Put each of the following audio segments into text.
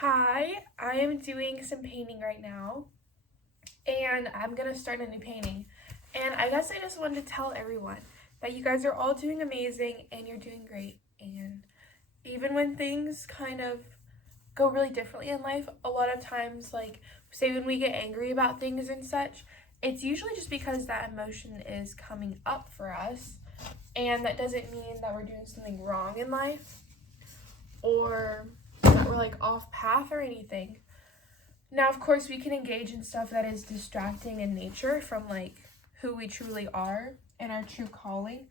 Hi, I am doing some painting right now, and I'm gonna start a new painting. And I guess I just wanted to tell everyone that you guys are all doing amazing and you're doing great. And even when things kind of go really differently in life, a lot of times, like, say when we get angry about things and such, it's usually just because that emotion is coming up for us, and that doesn't mean that we're doing something wrong in life or that we're like off path or anything. Now, of course, we can engage in stuff that is distracting in nature from like who we truly are and our true calling,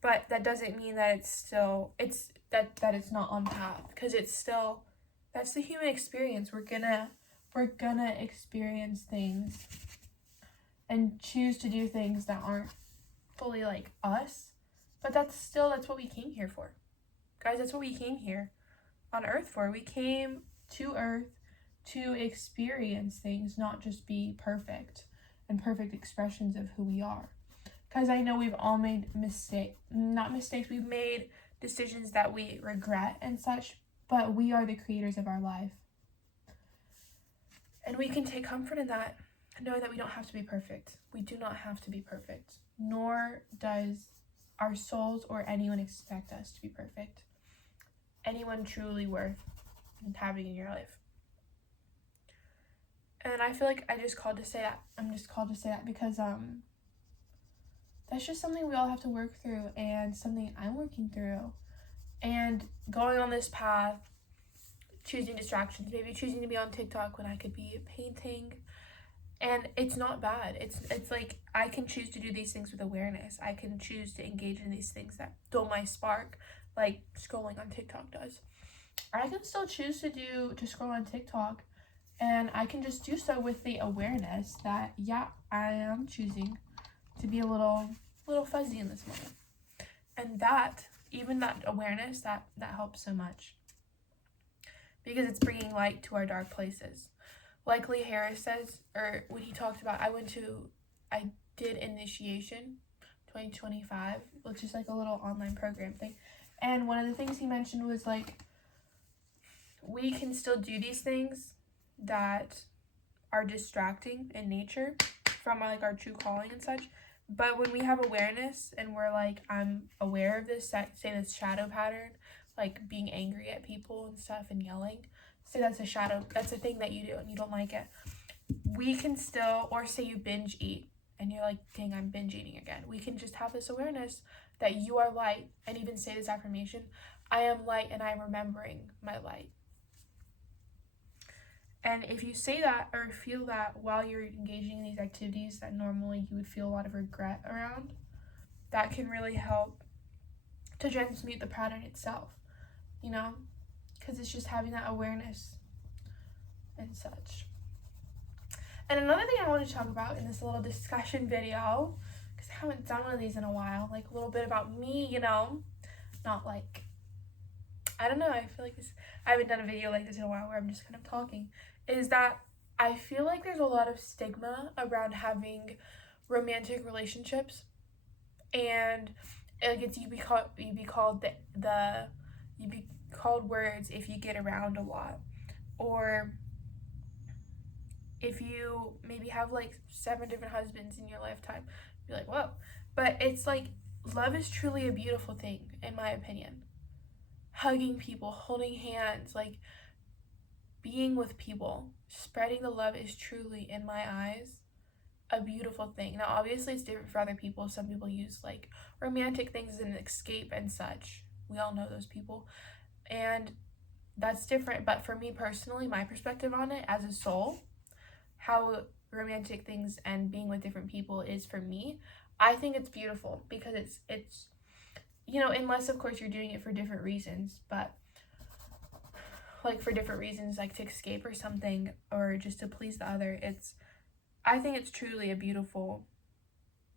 but that doesn't mean that that it's not on path, because it's still, that's the human experience. We're gonna experience things and choose to do things that aren't fully like us, but that's what we came here for. Guys, that's what we came here on earth for. We came to earth to experience things, not just be perfect and perfect expressions of who we are. Because I know we've all made not mistakes, we've made decisions that we regret and such, but we are the creators of our life. And we can take comfort in that, knowing that we don't have to be perfect. We do not have to be perfect, nor does our souls or anyone expect us to be perfect. Anyone truly worth having in your life. And I feel like I'm just called to say that because that's just something we all have to work through, and something I'm working through. And going on this path, choosing distractions, maybe choosing to be on TikTok when I could be painting. And it's not bad. It's like I can choose to do these things with awareness. I can choose to engage in these things that dull my spark, like scrolling on TikTok does. I can still choose to scroll on TikTok, and I can just do so with the awareness that, yeah, I am choosing to be a little fuzzy in this moment. And that, even that awareness, that helps so much, because it's bringing light to our dark places. Like Lee Harris says, or when he talked about, I did Initiation 2025, which is like a little online program thing. And one of the things he mentioned was like, we can still do these things that are distracting in nature from our true calling and such. But when we have awareness and we're like, I'm aware of this, say this shadow pattern, like being angry at people and stuff and yelling, say that's a thing that you do and you don't like it. We can still, or say you binge eat and you're like, dang, I'm binge eating again. We can just have this awareness that you are light, and even say this affirmation, I am light and I'm remembering my light. And if you say that or feel that while you're engaging in these activities that normally you would feel a lot of regret around, that can really help to transmute the pattern itself, because it's just having that awareness and such. And another thing I want to talk about in this little discussion video, because I haven't done one of these in a while, like a little bit about me, not like, I don't know, I feel like I haven't done a video like this in a while where I'm just kind of talking, is that I feel like there's a lot of stigma around having romantic relationships, and like you'd be called words if you get around a lot, or if you maybe have like 7 different husbands in your lifetime, you're like, whoa. But it's like, love is truly a beautiful thing, in my opinion. Hugging people, holding hands, like being with people, spreading the love is truly, in my eyes, a beautiful thing. Now, obviously, it's different for other people. Some people use like romantic things as an escape and such. We all know those people. And that's different. But for me personally, my perspective on it as a soul, how romantic things and being with different people is for me, I think it's beautiful, because it's unless of course you're doing it for different reasons, but like for different reasons, like to escape or something, or just to please the other, I think it's truly a beautiful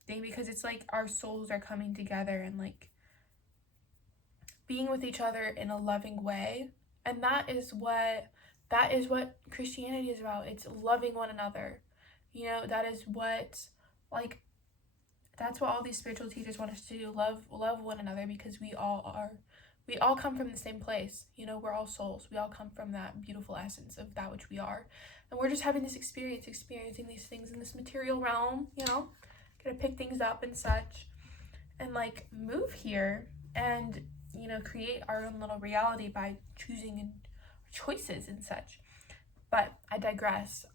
thing, because it's like our souls are coming together and like being with each other in a loving way. And that is what Christianity is about. It's loving one another. That is what, like, that's what all these spiritual teachers want us to do, love one another, because we all are we all come from the same place. You know, we're all souls. We all come from that beautiful essence of that which we are. And we're just having this experience, experiencing these things in this material realm, you know, gonna pick things up and such, and like move here and, you know, create our own little reality by choosing and choices and such. But I digress.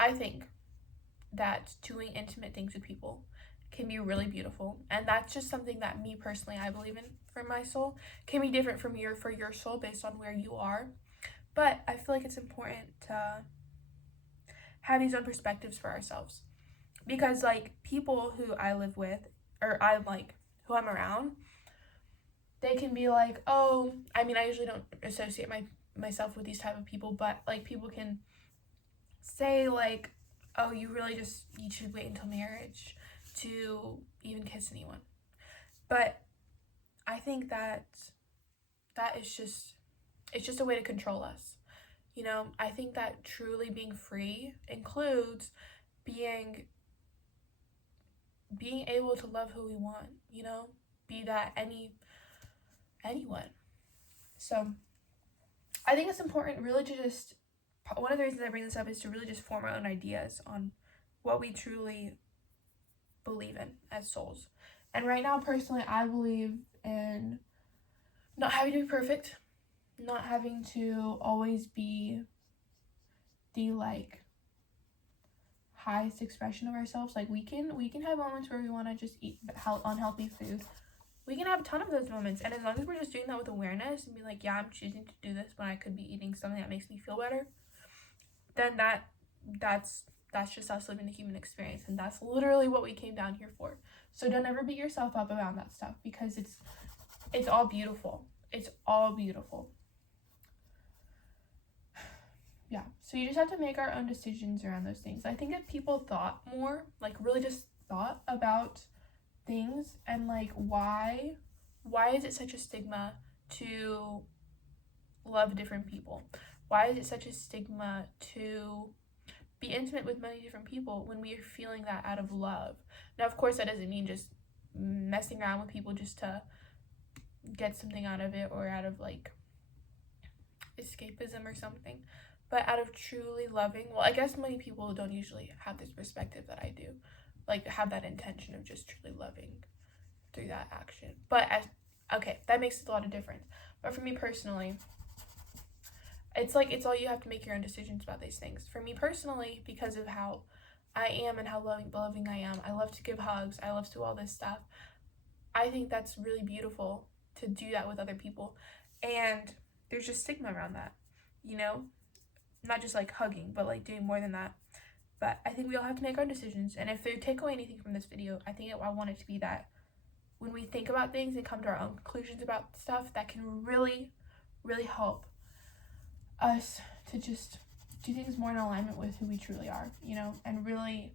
I think that doing intimate things with people can be really beautiful, and that's just something that me personally I believe in for my soul. Can be different from for your soul based on where you are, but I feel like it's important to have these own perspectives for ourselves, because like people who I live with, or I like who I'm around, they can be like, oh, I mean, I usually don't associate myself with these type of people, but like people can say like, oh, you should wait until marriage to even kiss anyone. But I think that is just, it's just a way to control us. You know, I think that truly being free includes being able to love who we want, you know, be that anyone. So I think it's important really to just, one of the reasons I bring this up is to really just form our own ideas on what we truly believe in as souls. And right now, personally, I believe in not having to be perfect, not having to always be the like highest expression of ourselves. Like we can have moments where we want to just eat unhealthy food. We can have a ton of those moments, and as long as we're just doing that with awareness and be like, yeah, I'm choosing to do this when I could be eating something that makes me feel better, then that's just us living the human experience, and that's literally what we came down here for. So don't ever beat yourself up around that stuff, because it's all beautiful. It's all beautiful. Yeah, so you just have to make our own decisions around those things. I think if people thought more, like really just thought about things and like why is it such a stigma to love different people? Why is it such a stigma to be intimate with many different people when we are feeling that out of love? Now, of course, that doesn't mean just messing around with people just to get something out of it, or out of like escapism or something, but out of truly loving. Well, I guess many people don't usually have this perspective that I do, like have that intention of just truly loving through that action. But okay, that makes a lot of difference. But for me personally, it's like it's all, you have to make your own decisions about these things. For me personally, because of how I am and how loving I am, I love to give hugs, I love to do all this stuff. I think that's really beautiful to do that with other people, and there's just stigma around that, you know, not just like hugging, but like doing more than that. But I think we all have to make our decisions, and if they take away anything from this video, I want it to be that when we think about things and come to our own conclusions about stuff, that can really, really help us to just do things more in alignment with who we truly are, you know, and really,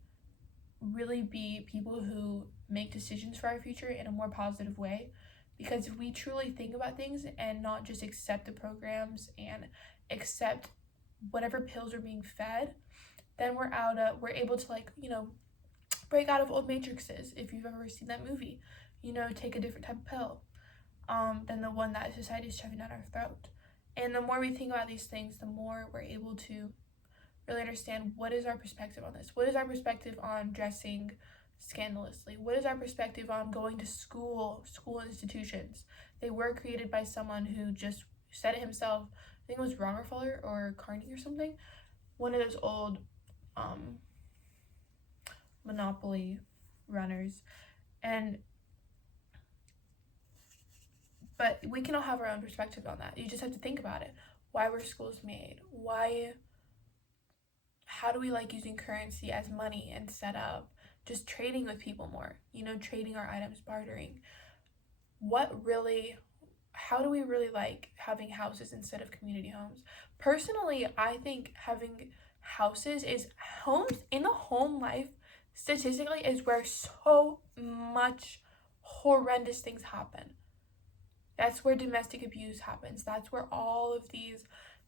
really be people who make decisions for our future in a more positive way. Because if we truly think about things and not just accept the programs and accept whatever pills are being fed, then we're able to, like, you know, break out of old matrices. If you've ever seen that movie, you know, take a different type of pill than the one that society is shoving down our throat. And the more we think about these things, the more we're able to really understand what is our perspective on this. What is our perspective on dressing scandalously? What is our perspective on going to school institutions? They were created by someone who just said it himself. I think it was Rockefeller or Carnegie or something. One of those old monopoly runners. But we can all have our own perspective on that. You just have to think about it. Why were schools made? How do we like using currency as money instead of just trading with people more? You know, trading our items, bartering. How do we really like having houses instead of community homes? Personally, I think having homes in the home life statistically is where so much horrendous things happen. That's where domestic abuse happens. That's where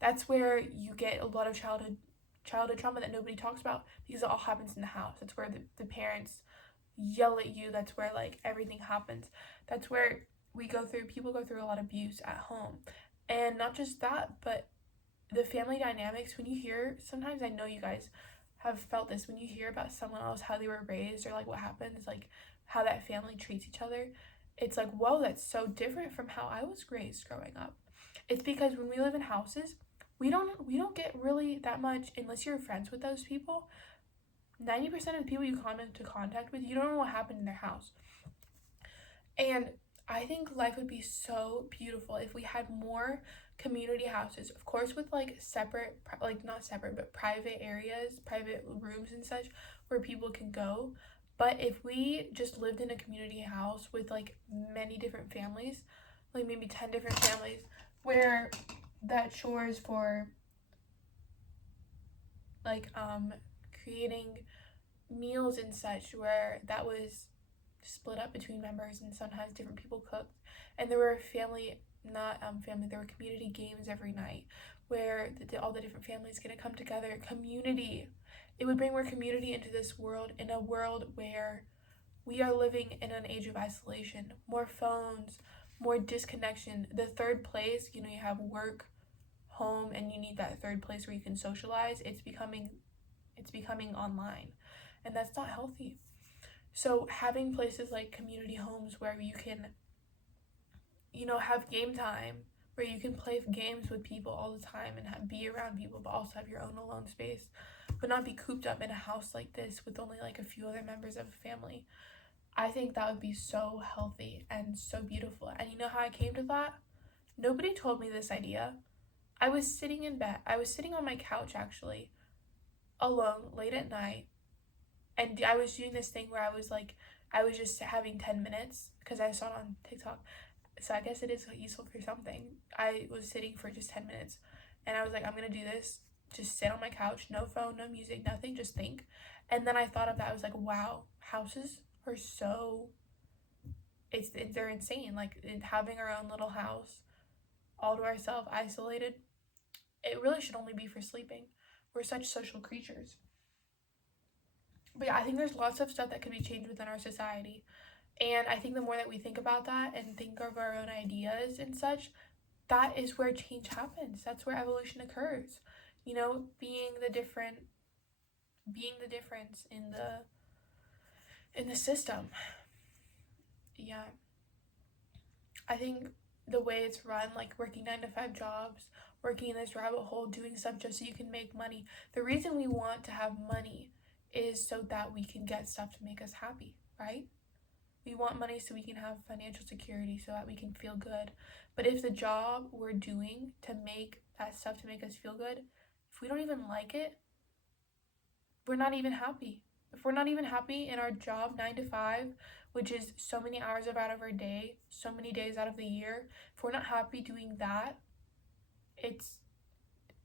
that's where you get a lot of childhood trauma that nobody talks about, because it all happens in the house. That's where the parents yell at you. That's where like everything happens. That's where people go through a lot of abuse at home. And not just that, but the family dynamics, when you hear, sometimes I know you guys have felt this, when you hear about someone else, how they were raised, or like what happens, like how that family treats each other, it's like, whoa, that's so different from how I was raised growing up. It's because when we live in houses, we don't get really that much, unless you're friends with those people. 90% of the people you come into contact with, you don't know what happened in their house. And I think life would be so beautiful if we had more community houses, of course, with like separate, like not separate, but private areas, private rooms and such, where people can go. But if we just lived in a community house with like many different families, like maybe 10 different families, where that chores for like creating meals and such, where that was split up between members and sometimes different people cooked, and there were family, not family, there were community games every night where all the different families gonna come together. Community, it would bring more community into this world, in a world where we are living in an age of isolation, more phones, more disconnection. The third place, you have work, home, and you need that third place where you can socialize. It's becoming online, and that's not healthy. So having places like community homes where you can, have game time, where you can play games with people all the time and be around people, but also have your own alone space, but not be cooped up in a house like this with only like a few other members of a family. I think that would be so healthy and so beautiful. And you know how I came to that? Nobody told me this idea. I was sitting in bed. I was sitting on my couch actually, alone, late at night, and I was doing this thing where I was just having 10 minutes because I saw it on TikTok. So I guess it is useful for something. I was sitting for just 10 minutes and I was like, I'm gonna do this. Just sit on my couch, no phone, no music, nothing, just think. And then I thought of that. I was like, wow, houses are so, they're insane. Like having our own little house all to ourselves, isolated, it really should only be for sleeping. We're such social creatures. But yeah, I think there's lots of stuff that could be changed within our society. And I think the more that we think about that and think of our own ideas and such, that is where change happens. That's where evolution occurs. Being the difference in the system. Yeah. I think the way it's run, like working 9 to 5 jobs, working in this rabbit hole, doing stuff just so you can make money. The reason we want to have money is so that we can get stuff to make us happy, right? We want money so we can have financial security, so that we can feel good. But if the job we're doing to make that stuff to make us feel good, if we don't even like it, we're not even happy. If we're not even happy in our job 9 to 5, which is so many hours out of our day, so many days out of the year, if we're not happy doing that,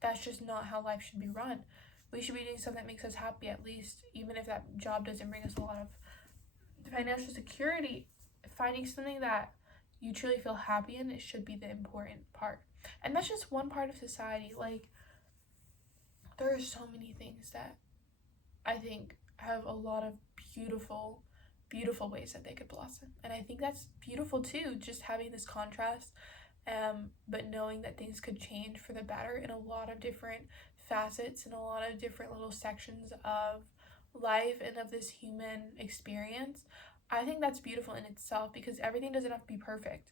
that's just not how life should be run. We should be doing something that makes us happy, at least, even if that job doesn't bring us a lot of financial security. Finding something that you truly feel happy in, it should be the important part. And that's just one part of society. Like, there are so many things that I think have a lot of beautiful ways that they could blossom, and I think that's beautiful too, just having this contrast, but knowing that things could change for the better in a lot of different facets and a lot of different little sections of life and of this human experience. I think that's beautiful in itself, because everything doesn't have to be perfect.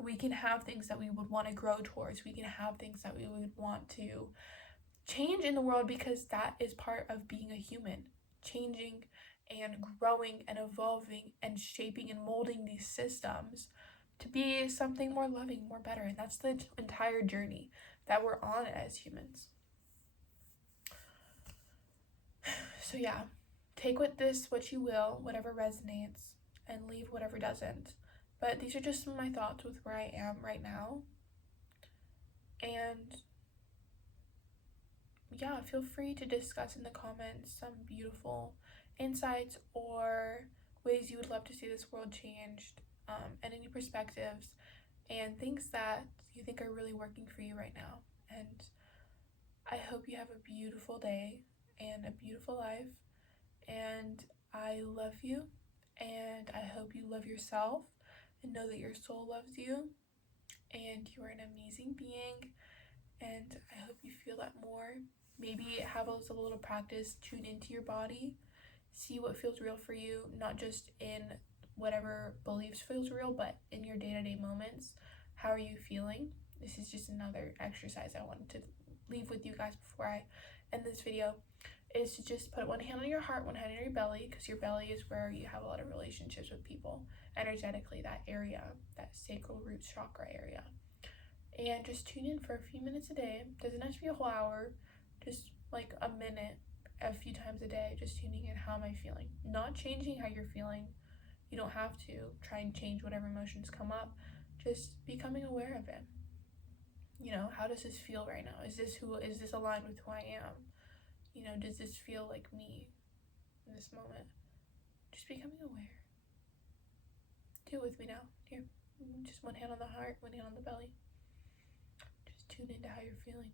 We can have things that we would want to grow towards. We can have things that we would want to change in the world, because that is part of being a human. Changing and growing and evolving and shaping and molding these systems to be something more loving, more better. And that's the entire journey that we're on as humans. So yeah, take what you will, whatever resonates, and leave whatever doesn't. But these are just some of my thoughts with where I am right now. And yeah, feel free to discuss in the comments some beautiful insights or ways you would love to see this world changed, and any perspectives and things that you think are really working for you right now. And I hope you have a beautiful day and a beautiful life, and I love you, and I hope you love yourself, and know that your soul loves you and you are an amazing being. And I hope you feel that more. Maybe have a little practice, tune into your body, see what feels real for you, not just in whatever beliefs feels real, but in your day-to-day moments. How are you feeling? This is just another exercise I wanted to leave with you guys before I end this video, is to just put one hand on your heart, one hand on your belly, because your belly is where you have a lot of relationships with people energetically, that area, that sacral root chakra area. And just tune in for a few minutes a day. Doesn't have to be a whole hour, just like a minute a few times a day, just tuning in. How am I feeling? Not changing how you're feeling. You don't have to try and change whatever emotions come up, just becoming aware of it. You know, how does this feel right now? Is this aligned with who I am? You know, does this feel like me in this moment? Just becoming aware. Do it with me now. Here, just one hand on the heart, one hand on the belly. Just tune into how you're feeling.